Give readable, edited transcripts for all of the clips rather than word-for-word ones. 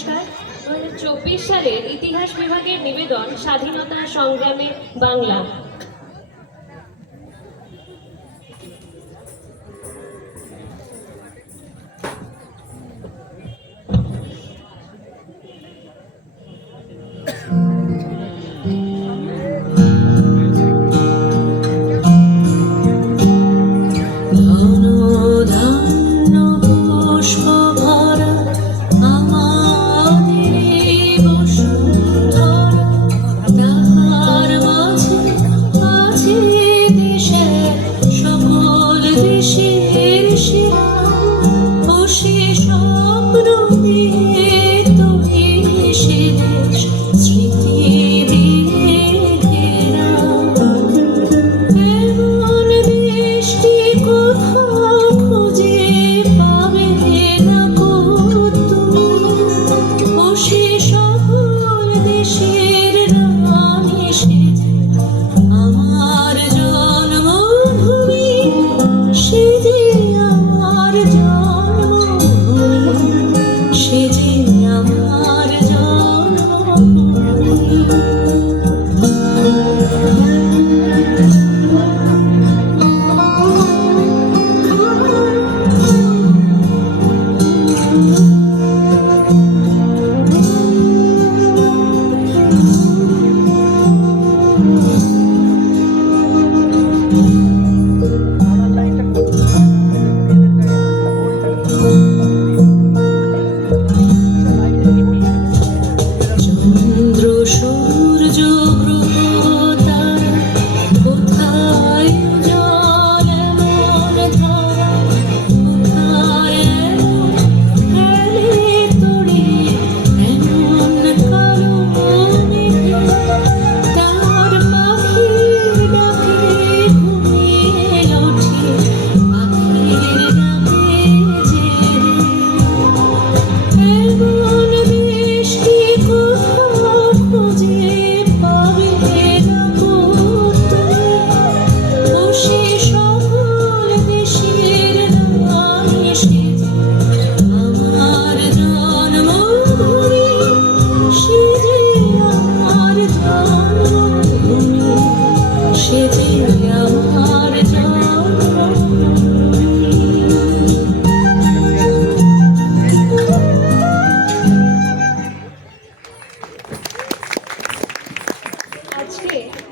নমস্কার। 2024 সালের ইতিহাস বিভাগের নিবেদন স্বাধীনতা সংগ্রামে বাংলা।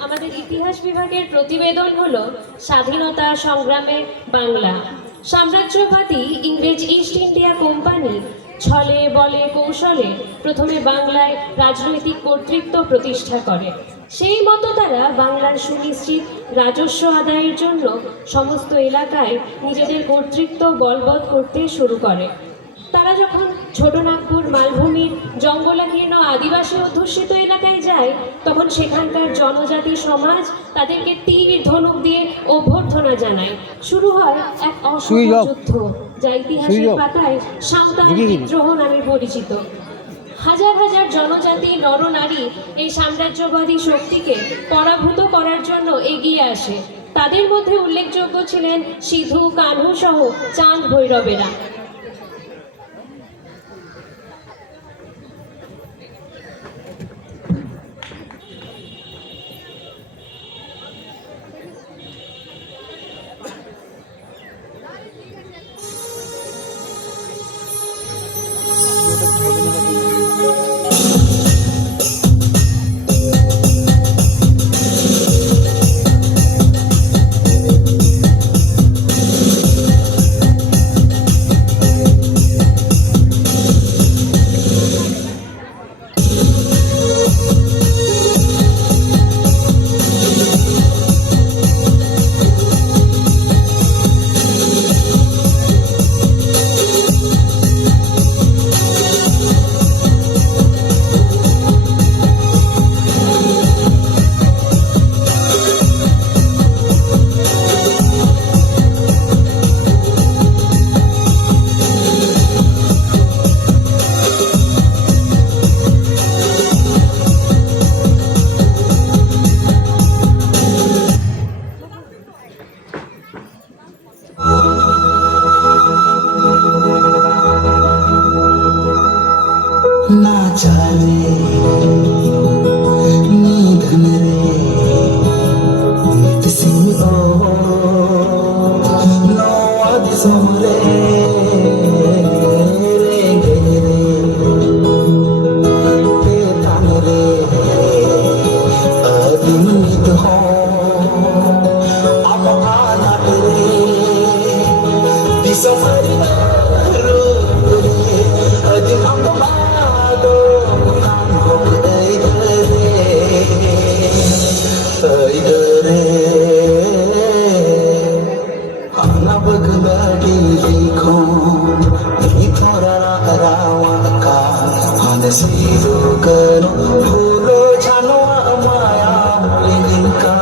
আমাদের ইতিহাস বিভাগের প্রতিবেদন হলো স্বাধীনতা সংগ্রামে বাংলা। সাম্রাজ্যবাদী ইংরেজ ইস্ট ইন্ডিয়া কোম্পানি ছলে বলে কৌশলে প্রথমে বাংলায় রাজনৈতিক কর্তৃত্ব প্রতিষ্ঠা করে। সেই মতো তারা বাংলার সুনিশ্চিত রাজস্ব আদায়ের জন্য সমস্ত এলাকায় নিজেদের কর্তৃত্ব বলবৎ করতে শুরু করে। তারা যখন ছোটনাগপুর মালভূমির জঙ্গলাকীর্ণ আদিবাসী অধ্যুষিত এলাকায় যায়, তখন সেখানকার জনজাতি সমাজ তাদেরকে তীর ধনুক দিয়ে অভ্যর্থনা জানায়। শুরু হয় এক অসম যুদ্ধ, যা ইতিহাসের পাতায় সাঁওতাল বিদ্রোহ নামে পরিচিত। হাজার হাজার জনজাতি নরনারী এই সাম্রাজ্যবাদী শক্তিকে পরাভূত করার জন্য এগিয়ে আসে। তাদের মধ্যে উল্লেখযোগ্য ছিলেন সিধু, কানহু সহ চাঁদ ভৈরবেরা। ना चाले निधन रे नितसी ओ नो आदि समरे रे रे ते तान रे आदि नित हो अब आना रे दिसमरी रो रे आदि हम भूलो जानो माया लिंका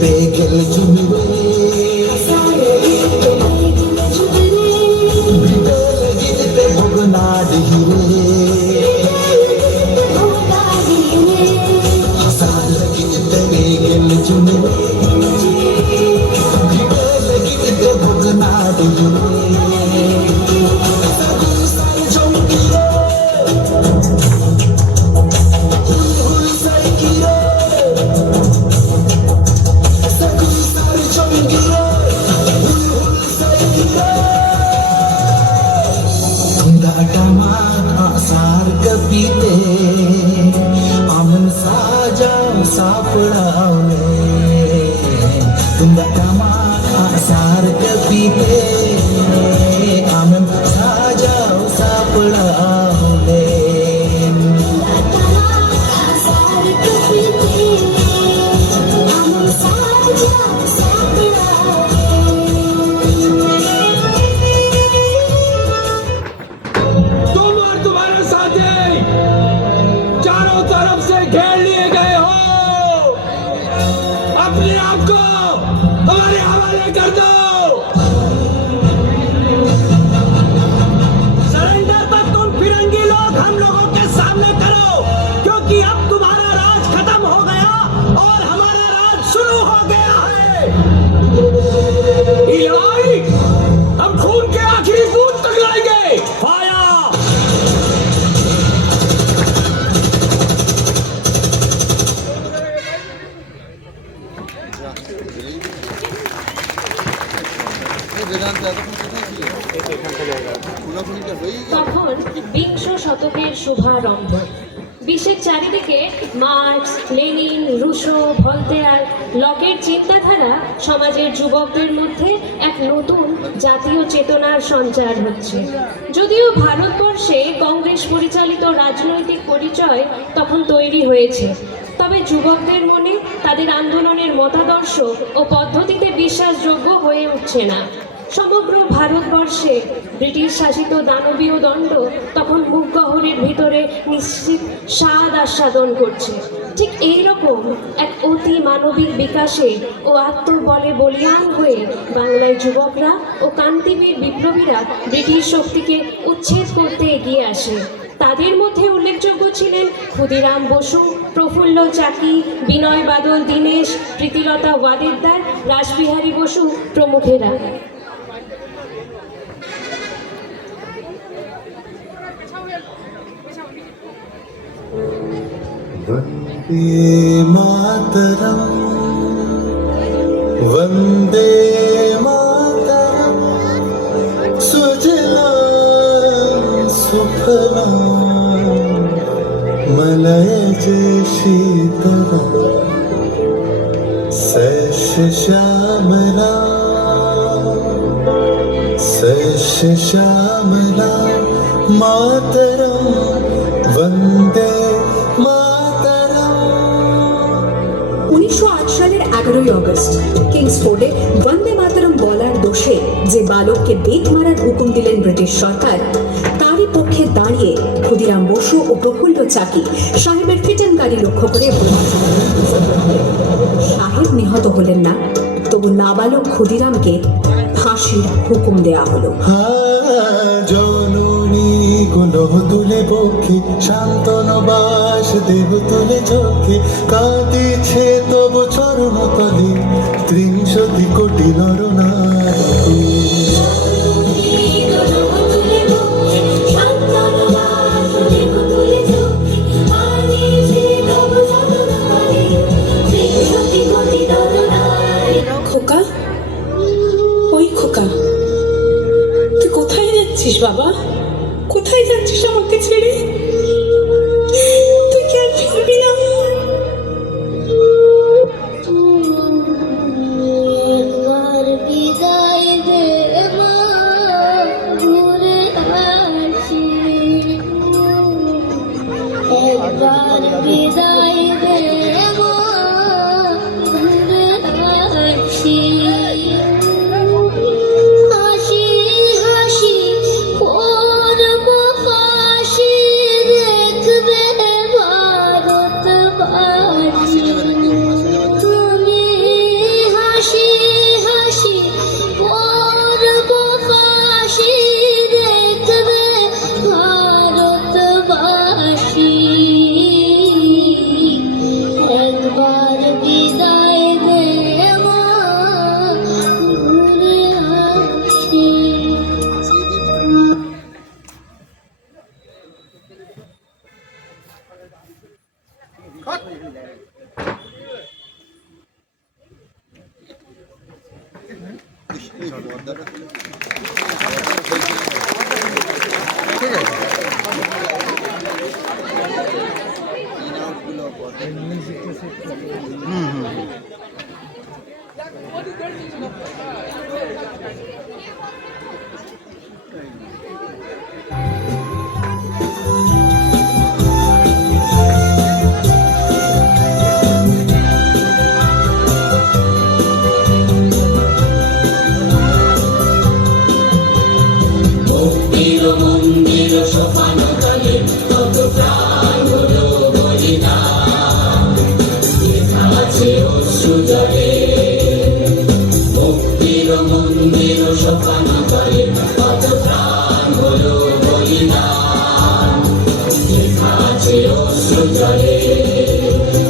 बेगल जुमरे गिरते भुगना डिरे हसान गिरते बेगल जुमरे गिरते भुगना डिरे सार कपीते अमन साजा सापड़ावले तुंदा कमा सार कपीते अमन साजा सापड़ावले चारों तरफ से घेर लिए गए हो, अपने आप को हमारे हवाले कर दो। सरेंडर पर तुम फिरंगी लोग हम लोगों के सामने करो, क्योंकि अब तुम्हारा राज खत्म हो गया और हमारा राज शुरू हो गया है। इलाही, हम खून के आखिरी बूंद तक लाएंगे। फायर! তখন বিংশ শতকের শুভারম্ভ। বিশ্বের চারিদিকে মার্কস, লেনিন, রুশো, ভলতেয়ার, লকের চিন্তাধারা সমাজের যুবকদের মধ্যে এক নতুন জাতীয় চেতনার সঞ্চার হচ্ছে। যদিও ভারতবর্ষে কংগ্রেস পরিচালিত রাজনৈতিক পরিচয় তখন তৈরি হয়েছে, তবে যুবকদের মনে তাদের আন্দোলনের মতাদর্শ ও পদ্ধতিতে বিশ্বাসযোগ্য হয়ে উঠছে না। সমগ্র ভারতবর্ষে ব্রিটিশ শাসিত দানবীয় দণ্ড তখন মুখ গহ্বরের ভিতরে নিশ্চিত স্বাদ আস্বাদন করছে। ঠিক এইরকম এক অতি মানবিক বিকাশে ও আত্মবলে বলীয়ান হয়ে বাংলায় যুবকরা ও কান্তিবীর বিপ্লবীরা ব্রিটিশ শক্তিকে উচ্ছেদ করতে এগিয়ে আসে। তাদের মধ্যে উল্লেখযোগ্য ছিলেন ক্ষুদিরাম বসু, প্রফুল্ল চাকি, বিনয় বাদল দীনেশ, প্রীতিলতা ওয়াদেদার, রাসবিহারী বসু প্রমুখেরা। वंदे मातरम वंदे मातरम सुजलां सुफलां मलयज शीतलां शस्य श्यामलां मातरम वंदे 1908 সালের 11ই আগস্ট কিংসফোর্ডে বন্দে মাতরম বলার দোষে যে বালককে বেত মারার হুকুম দিলেন ব্রিটিশ সরকার, তারই পক্ষে দাঁড়িয়ে ক্ষুদিরাম বসু ও প্রফুল্ল চাকি সাহেবের ফিটনকারী লক্ষ্য করে সাহেব নিহত হলেন না, তবু নাবালক ক্ষুদিরামকে ফাঁসির হুকুম দেয়া হলো। জননী গুলো তুলে বক্ষে শান্তন বাস দেহ তুলে চোখে কাঁদিছে তবু চরণ তলে ৩০ কোটি নরনারী খোকা, ওই খোকা, তুই কোথায় যাচ্ছিস বাবা? কোথায় যাচ্ছিস আমাকে ছেড়ে? তুই কি আর ফিরবি না? একবার বিদায় দে মা, ঘুরে আসি। একবার বিদায় দে মা, ঘুরে আসি। হাসি হাসি করব হাসি, দেখবে ভারতবাসী। তুমি হাসি হাসি করব হাসি, দেখবে ভারতবাসী। একবার বিদায় দে মা, ঘুরে আসি।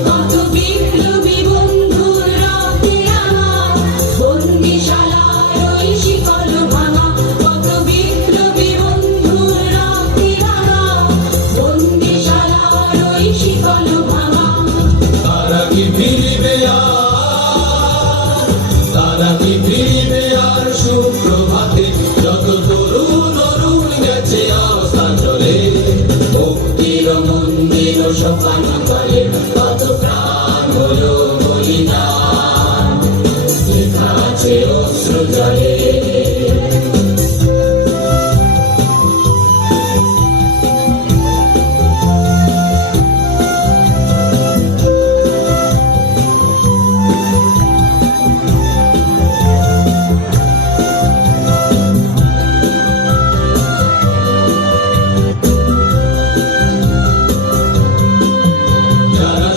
কত বিপ্লবী বন্ধুর রক্তে আমার বন্দিশালার ওই শিকল ভাঙা। কত বিপ্লবী বন্ধুর রক্তে আমার বন্দিশালার ওই শিকল ভাঙা। তারা কি ফিরিবে আর, তারা কি ফিরিবে আর সুপ্রভাতে, যত তরুণ অরুণ গেছে আস্থা চলে মুক্তির মন্দির সোপান তলে। কত প্রাণ হলো বলিদান, লেখা আছে অশ্রু জলে। যারা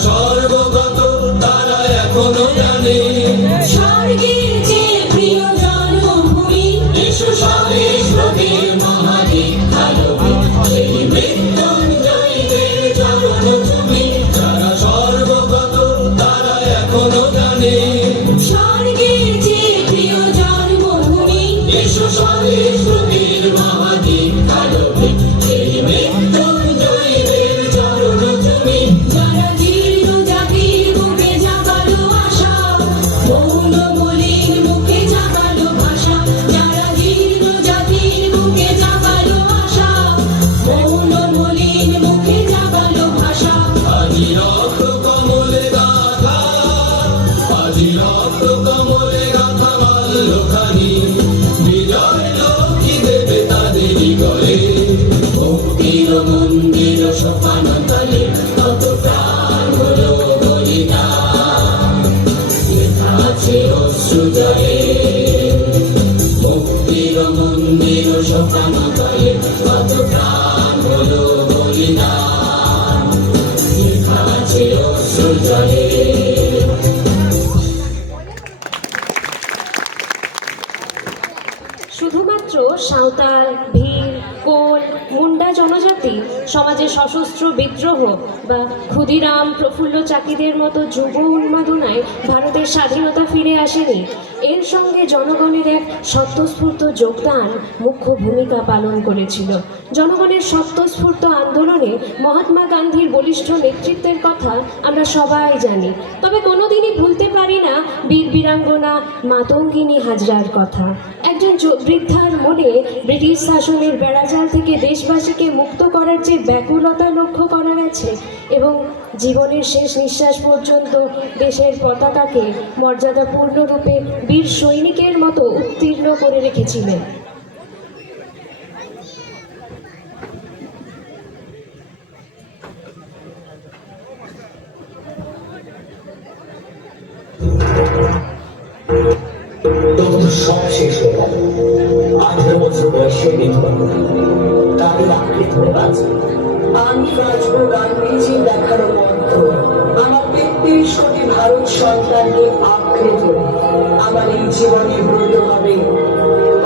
সশস্ত্র বিদ্রোহ বা ক্ষুদিরাম প্রফুল্ল চাকিদের মতো যুব উন্মাদনায় ভারতের স্বাধীনতা ফিরে আসেনি। এর সঙ্গে জনগণের এক স্বতঃস্ফূর্ত যোগদান মুখ্য ভূমিকা পালন করেছিল। জনগণের স্বতঃস্ফূর্ত আন্দোলনে মহাত্মা গান্ধীর বলিষ্ঠ নেতৃত্বের কথা আমরা সবাই জানি, তবে কোনোদিনই ভুলতে পারি না বীর বীরাঙ্গনা মাতঙ্গিনী হাজরার কথা। একজন বৃদ্ধার মনে ব্রিটিশ শাসনের বেড়াজাল থেকে দেশবাসীকে মুক্ত করার যে ব্যাকুলতা লক্ষ্য করা গেছে এবং জীবনের শেষ নিঃশ্বাস পর্যন্ত দেশের পতাকাকে মর্যাদাপূর্ণরূপে বীর সৈনিকের মতো উত্তীর্ণ করে রেখেছিলেন। তখন সব শেষ হয়ে গেল। 18 বছর বয়সে বিধবা তারই আঁকড়ে ধরে বাঁচে। আমি বাঁচবো গান্ধীজি দেখানো মন্ত্র, আমার 33 কোটি ভারত সন্তানকে আঁকড়ে ধরে আমার এই জীবনে ব্রত হবে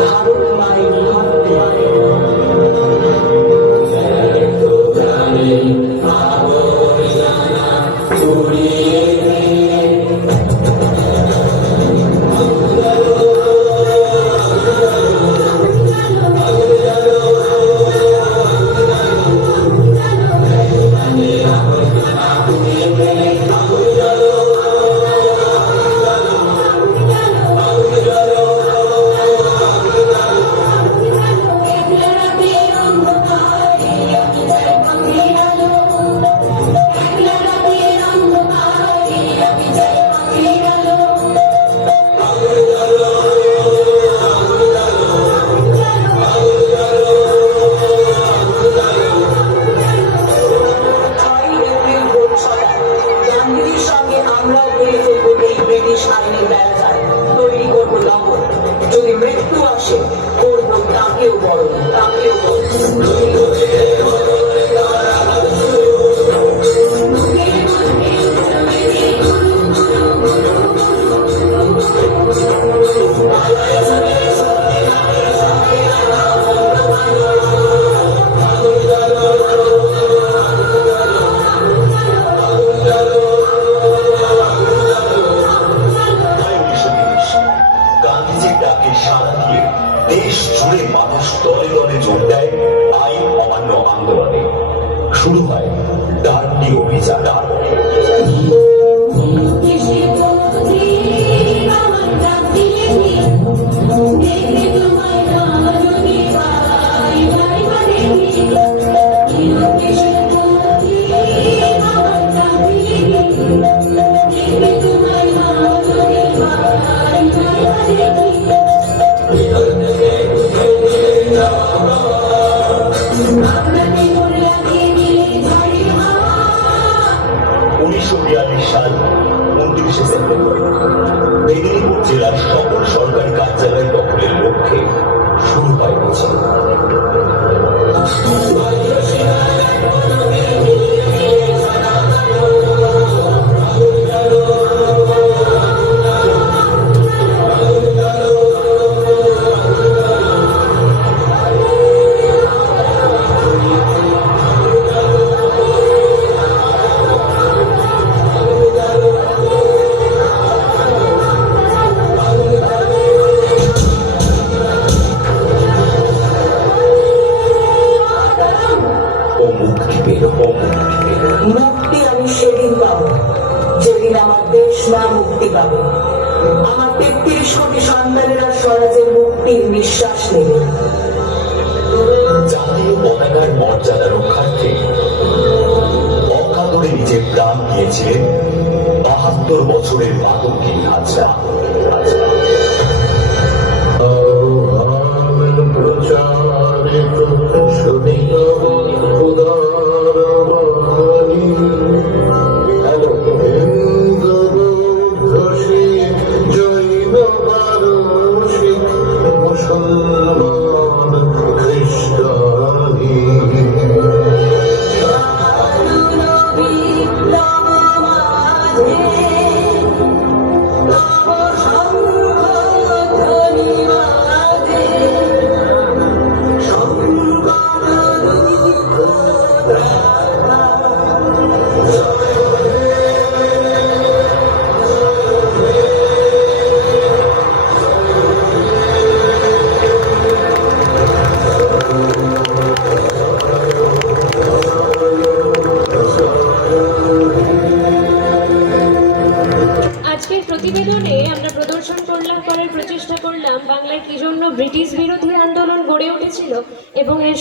ভারত মায়ের ভাবতে পারে। যদি মৃত্যু আসে করবো তাকেও বড়, তাকেও বড়। দেশ জুড়ে মানুষ দলে দলে যোগ দেয় আইন অমান্য আন্দোলনে। শুরু হয় ডান্ডি অভিযান। সাল 29শে সেপ্টেম্বর মেদিনীপুর জেলার সকল সরকারি কার্যালয় দখলের লক্ষ্যে শুরু হয় মিছিল। মুক্তি আমি সেদিন পাবো যেদিন আমার দেশ না মুক্তি পাবে। আমার 33 কোটি সন্তানেরা স্বরাজের মুক্তির নিঃশ্বাস নেবে। জাতীয় পতাকার মর্যাদা রক্ষার্থে অকাতরে নিজের প্রাণ দিয়েছিলেন 72 বছরের মাতঙ্গিনী হাজরা। Oh প্রতিবেদনে আমরা প্রদর্শন করার প্রচেষ্টা করলাম বাংলায় কি জন্য ব্রিটিশ বিরোধী আন্দোলন গড়ে উঠেছিল এবং এর